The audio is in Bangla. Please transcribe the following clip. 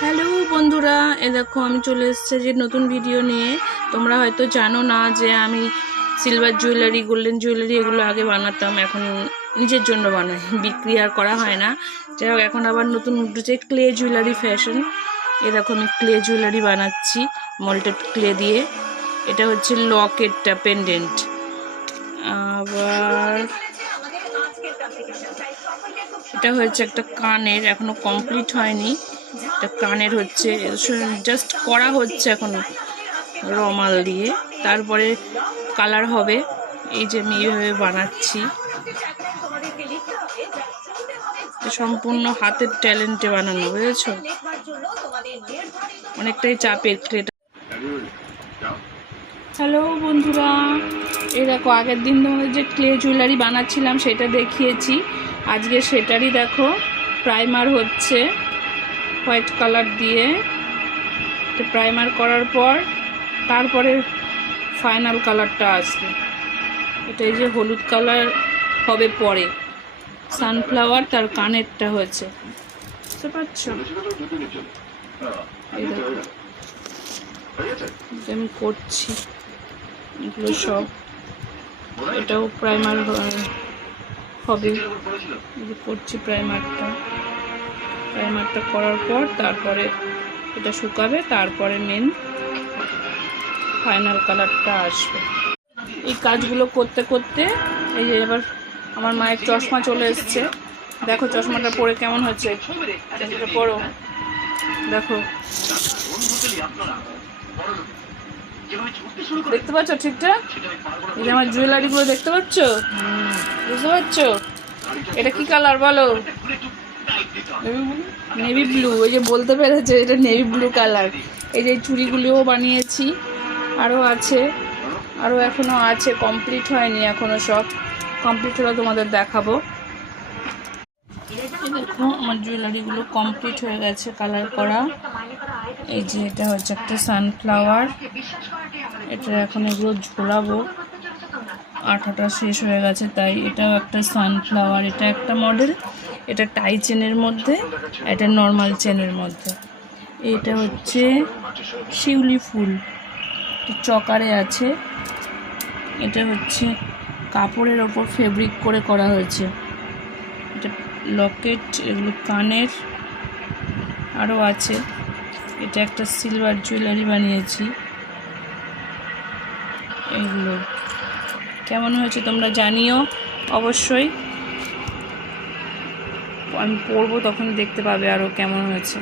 হ্যালো বন্ধুরা, এ দেখো আমি চলে এসেছি যে নতুন ভিডিও নিয়ে। তোমরা হয়তো জানো না যে আমি সিলভার জুয়েলারি, গোল্ডেন জুয়েলারি এগুলো আগে বানাতাম, এখন নিজের জন্য বানাই, বিক্রি আর করা হয় না। যাই হোক, এখন আবার নতুন উঠেছে ক্লে জুয়েলারি ফ্যাশন। এ দেখো আমি ক্লে জুয়েলারি বানাচ্ছি মল্টেড ক্লে দিয়ে। এটা হচ্ছে লকেটটা, পেন্ডেন্ট। আবার এটা হচ্ছে একটা কানের, এখনো কমপ্লিট হয়নি। এটা কানের হচ্ছে, জাস্ট করা হচ্ছে এখনো রমাল দিয়ে, তারপরে কালার হবে। এই যে আমি এইভাবে বানাচ্ছি, সম্পূর্ণ হাতের ট্যালেন্টে বানানো, বুঝেছো? অনেকটাই চাপের ক্লেটা। হ্যালো বন্ধুরা, এই দেখো আগের দিন ধরে যে ক্লে জুয়েলারি বানাচ্ছিলাম সেটা দেখিয়েছি। আজকে সেটারই দেখো প্রাইমার হচ্ছে হোয়াইট কালার দিয়ে। তো প্রাইমার করার পর তারপরে ফাইনাল কালারটা আসবে। এটা এই যে হলুদ কালার হবে পরে। সানফ্লাওয়ার তার কানেরটা হয়েছে, বুঝতে পারছো? এই দেখো আমি করছি এগুলো সব। এটাও প্রাইমার হবে, করছি প্রাইমারটা করার পর তারপরে এটা শুকাবে, তারপরে মেন ফাইনাল কালারটা আসবে। এই কাজগুলো করতে করতে এই যে এবার আমার মায়ের চশমা চলে এসছে। দেখো চশমাটা পরে কেমন হচ্ছে, চশমাটা পরো, দেখো দেখতে পাচ্ছ ঠিকঠাক? এই যে আমার জুয়েলারিগুলো দেখতে পাচ্ছ, বুঝতে পারছো? এটা কি কালার বলো? Navy blue. ওই যে বলতে পেরেছে এটা নেভি ব্লু কালার। এই যে চুড়িগুলিও বানিয়েছি, আরও আছে, আরও এখনও আছে, কমপ্লিট হয়নি এখনও। সব কমপ্লিট হলে তোমাদের দেখাবো। দেখো আমার জুয়েলারিগুলো কমপ্লিট হয়ে গেছে কালার করা। এই যে এটা হচ্ছে একটা সানফ্লাওয়ার, এটা এখন এগুলো ঝোলাবো, আঠাটা শেষ হয়ে গেছে তাই। এটাও একটা সানফ্লাওয়ার, এটা একটা মডেল, এটা টাই চেনের মধ্যে, এটা নর্মাল চেনের মধ্যে। এটা হচ্ছে শিউলি ফুল, চকারে আছে। এটা হচ্ছে কাপড়ের ওপর ফেব্রিক করে করা হয়েছে। এটা লকেট, এগুলো কানের, আরও আছে। এটা একটা সিলভার জুয়েলারি বানিয়েছি। এগুলো কেমন হয়েছে তোমরা জানিও অবশ্যই। আমি পরবো তখন দেখতে পাবে আরও কেমন হয়েছে।